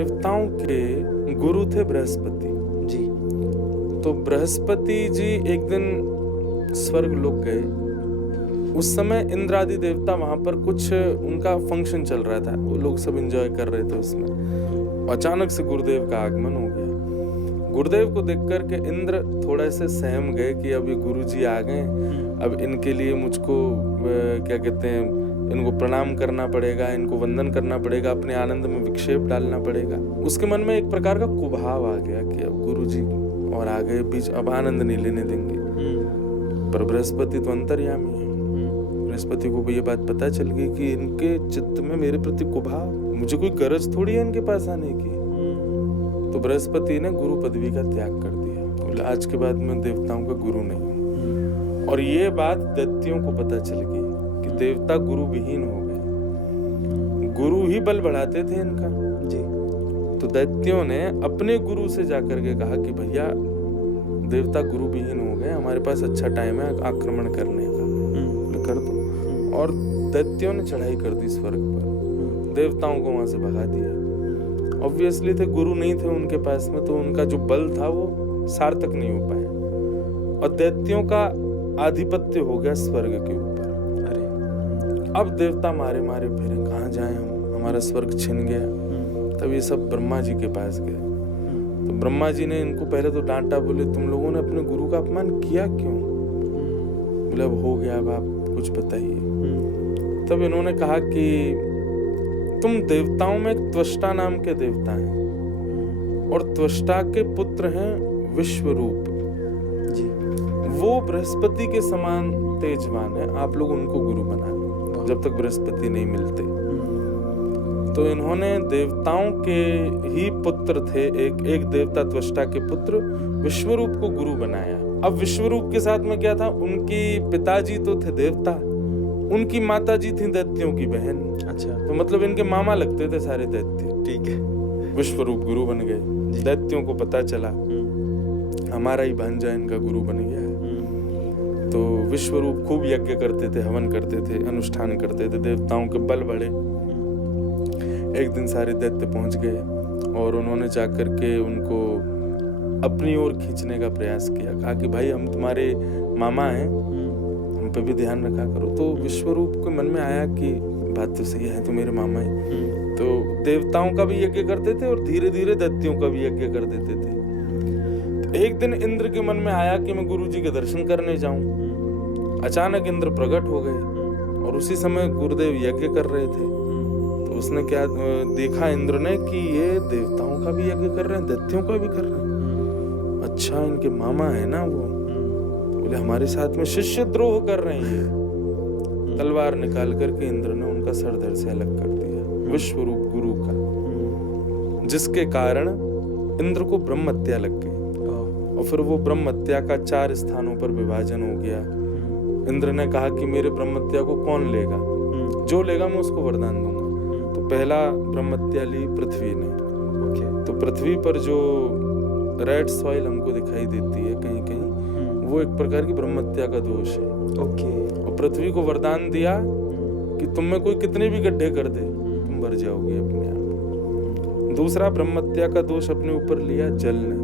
देवताओं के गुरु थे बृहस्पति जी। तो बृहस्पति जी एक दिन स्वर्ग लोक गए। उस समय इंद्र आदि देवता वहां पर कुछ उनका फंक्शन चल रहा था, वो लोग सब एंजॉय कर रहे थे उसमें। अचानक से गुरुदेव का आगमन हो गया। गुरुदेव को देख करके इंद्र थोड़ा से सहम गए कि अब ये गुरु जी आ गए, अब इनके लिए मुझको क्या कहते हैं, इनको प्रणाम करना पड़ेगा, इनको वंदन करना पड़ेगा, अपने आनंद में विक्षेप डालना पड़ेगा। उसके मन में एक प्रकार का कुभाव आ गया कि अब गुरु जी और आ गए बीच, अब आनंद नहीं लेने देंगे। पर बृहस्पति तो अंतर्यामी है। बृहस्पति को भी ये बात पता चल गई कि इनके चित्त में मेरे प्रति कुभाव, मुझे कोई गरज थोड़ी है इनके पास आने की। तो बृहस्पति ने गुरु पदवी का त्याग कर दिया, बोले आज के बाद मैं देवताओं का गुरु नहीं हूँ। और ये बात दैत्यों को पता चल गई कि देवता गुरु विहीन हो गए, गुरु ही बल बढ़ाते थे इनका जी। तो दैत्यों ने अपने गुरु से जाकर के कहा कि भैया देवता गुरु विहीन हो गए, हमारे पास अच्छा टाइम है आक्रमण करने का, कर दो। और दैत्यों ने चढ़ाई कर दी स्वर्ग पर, देवताओं को वहां से भगा दिया। ऑब्वियसली थे गुरु नहीं थे उनके पास में, तो उनका जो बल था वो सार्थक नहीं हो पाया और दैत्यों का आधिपत्य हो गया स्वर्ग के ऊपर। अरे अब देवता मारे मारे फिरे, कहाँ जाए हम, हमारा स्वर्ग छिन गया। तब ये सब ब्रह्मा जी के पास गए। तो ब्रह्मा जी ने इनको पहले तो डांटा, बोले तुम लोगों ने अपने गुरु का अपमान किया क्यों? बोले अब हो गया, अब आप कुछ बताइए। तब इन्होंने कहा कि तुम देवताओं में एक त्वष्टा नाम के देवता हैं और त्वष्टा के पुत्र हैं विश्वरूप जी। वो बृहस्पति के समान तेजवान है, आप लोग उनको गुरु बना लो जब तक बृहस्पति नहीं मिलते। तो इन्होंने देवताओं के ही पुत्र थे, एक देवता त्वष्टा के पुत्र विश्वरूप को गुरु बनाया। अब विश्वरूप के साथ में क्या था, उनकी पिताजी तो थे देवता, उनकी माताजी थी दैत्यों की बहन। अच्छा, तो मतलब इनके मामा लगते थे सारे दैत्य। ठीक है। विश्वरूप गुरु बन गए। दैत्यों को पता चला हमारा ही भांजा इनका गुरु बन गया है। तो विश्वरूप खूब यज्ञ करते थे, हवन करते थे, अनुष्ठान करते थे, देवताओं के बल बढ़े। एक दिन सारे दैत्य पहुंच गए और उन्होंने जाकर के उनको अपनी ओर खींचने का प्रयास किया, कहा कि भाई हम तुम्हारे मामा हैं, हम पे भी ध्यान रखा करो। तो विश्वरूप के मन में आया कि बात तो सही है, तो मेरे मामा हैं। तो देवताओं का भी यज्ञ करते थे और धीरे धीरे दैत्यों का भी यज्ञ कर देते थे। तो एक दिन इंद्र के मन में आया कि मैं गुरु जी के दर्शन करने जाऊं। अचानक इंद्र प्रकट हो गए और उसी समय गुरुदेव यज्ञ कर रहे थे। तो उसने क्या देखा इंद्र ने कि ये देवताओं का भी यज्ञ कर रहे हैं, दैत्यों का भी कर रहे हैं। अच्छा, इनके मामा है ना वो। बोले हमारे साथ में शिष्य द्रोह कर रहे हैं। तलवार निकाल करके इंद्र ने उनका सर धड़ से अलग कर दिया, विश्वरूप गुरु का, जिसके कारण इंद्र को ब्रह्म हत्या लग गई। और फिर वो ब्रह्म हत्या का 4 स्थानों पर विभाजन हो गया। इंद्र ने कहा कि मेरे ब्रह्म हत्या को कौन लेगा, जो लेगा मैं उसको वरदान दूंगा। तो पहला ब्रह्म हत्या ली पृथ्वी ने। तो पृथ्वी पर जो रेड सॉइल हमको दिखाई देती है कहीं कहीं, वो एक प्रकार की ब्रह्म हत्या का दोष है। और पृथ्वी को वरदान दिया कि तुम में कोई कितने भी गड्ढे कर दे, तुम भर जाओगे अपने आप। दूसरा ब्रह्म हत्या का दोष अपने ऊपर लिया जल ने।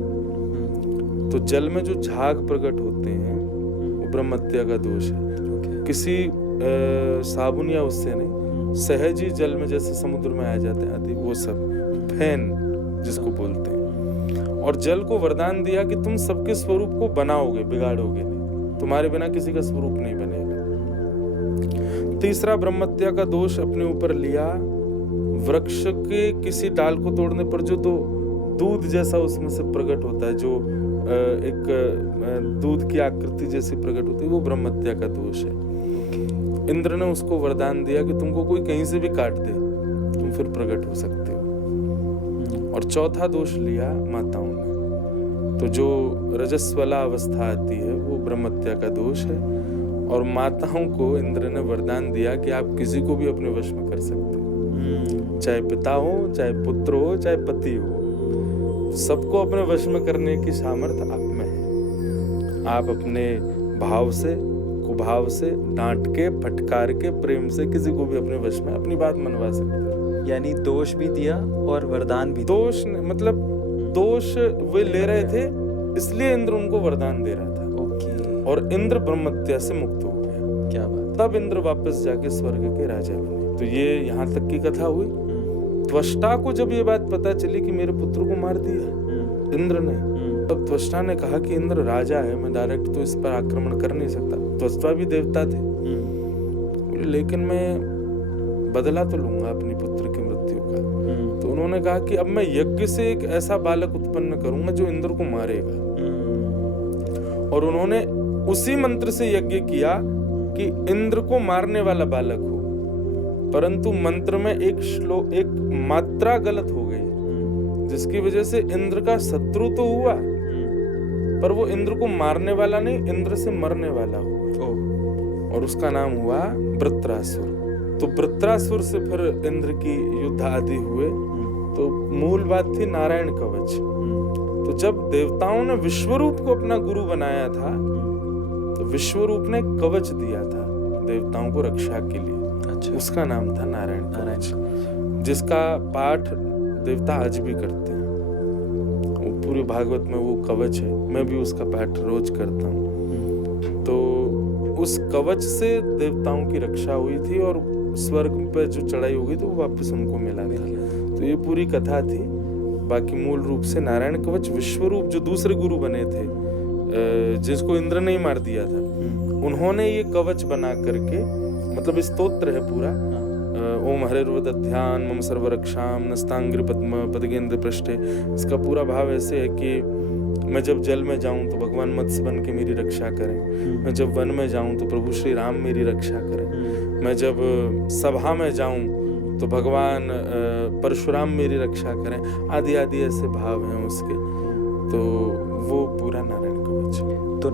तो जल में जो झाग प्रकट होते हैं वो ब्रह्म हत्या का दोष है। किसी साबुन या उससे नहीं, सहज ही जल में जैसे समुद्र में आ जाते हैं आदि, वो सब फैन जिसको बोलते हैं। और जल को वरदान दिया कि तुम सबके स्वरूप को बनाओगे, बिगाड़ोगे नहीं, तुम्हारे बिना किसी का स्वरूप नहीं बनेगा। तीसरा ब्रह्म हत्या का दोष अपने ऊपर लिया, वृक्ष के किसी डाल को तोड़ने पर जो दूध जैसा उसमें से प्रकट होता है, जो एक दूध की आकृति जैसी प्रकट होती है, वो ब्रह्म हत्या का दोष है। इंद्र ने उसको वरदान दिया कि तुमको कोई कहीं से भी काट दे, तुम फिर प्रकट हो सकते हो। और चौथा दोष लिया माताओं ने। तो जो रजस्वला अवस्था आती है वो ब्रह्म हत्या का दोष है। और माताओं को इंद्र ने वरदान दिया कि आप किसी को भी अपने वश में कर सकते हो, चाहे पिता हो, चाहे पुत्र हो, चाहे पति हो, सबको अपने वश में करने की सामर्थ्य आप में है। आप अपने भाव से भाव से डांट के, फटकार के, प्रेम से किसी को भी अपने वश में अपनी बात मनवा सकते हैं। यानी दोष भी दिया और वरदान भी। दोष मतलब दोष वे ले रहे थे, इसलिए इंद्र उनको वरदान दे रहा था। ओके। और इंद्र ब्रह्मत्या से मुक्त हो गया। क्या बात। तब इंद्र वापस जाके स्वर्ग के राजा बने। तो ये यहाँ तक की कथा हुई। त्वष्टा को जब ये बात पता चली कि मेरे पुत्र को मार दिया इंद्र ने, तब त्वष्टा ने कहा कि इंद्र राजा है, मैं डायरेक्ट तो इस पर आक्रमण कर नहीं सकता। त्वष्टा भी देवता थे, लेकिन मैं बदला तो लूंगा अपनी पुत्र की मृत्यु का। तो उन्होंने कहा कि अब मैं यज्ञ से एक ऐसा बालक उत्पन्न करूंगा जो इंद्र को मारेगा। और उन्होंने उसी मंत्र से यज्ञ किया कि इंद्र को मारने वाला बालक हो, परंतु मंत्र में एक मात्रा गलत हो गई, जिसकी वजह से इंद्र का शत्रु तो हुआ, पर वो इंद्र को मारने वाला नहीं, इंद्र से मरने वाला हुआ। और उसका नाम हुआ वृत्रासुर। तो वृत्रासुर से फिर इंद्र की युद्ध आदि हुए। तो मूल बात थी नारायण कवच। तो जब देवताओं ने विश्वरूप को अपना गुरु बनाया था, तो विश्वरूप ने कवच दिया था देवताओं को रक्षा के लिए। अच्छा। उसका नाम था नारायण कवच, जिसका पाठ देवता आज भी करते हैं। पूरे भागवत में वो कवच है, मैं भी उसका पाठ रोज करता हूँ। तो उस कवच से देवताओं की रक्षा हुई थी और स्वर्ग पे जो चढ़ाई हो गई तो वो वापस उनको मिला था। तो ये पूरी कथा थी। बाकी मूल रूप से नारायण कवच विश्वरूप जो दूसरे गुरु बने थे, जिसको इंद्र ने ही मार दिया था, उन्होंने ये कवच बना करके, मतलब स्तोत्र है पूरा, ओम हरिर्वदध्यान मम सर्वरक्षाम नस्तांग्र पद्म पदगेंद्र पृष्ठे। इसका पूरा भाव ऐसे है कि मैं जब जल में जाऊं तो भगवान मत्स्य बन के मेरी रक्षा करें, मैं जब वन में जाऊं तो प्रभु श्री राम मेरी रक्षा करें, मैं जब सभा में जाऊं तो भगवान परशुराम मेरी रक्षा करें, आदि आदि ऐसे भाव हैं उसके। तो वो पूरा नारायण कवच। तो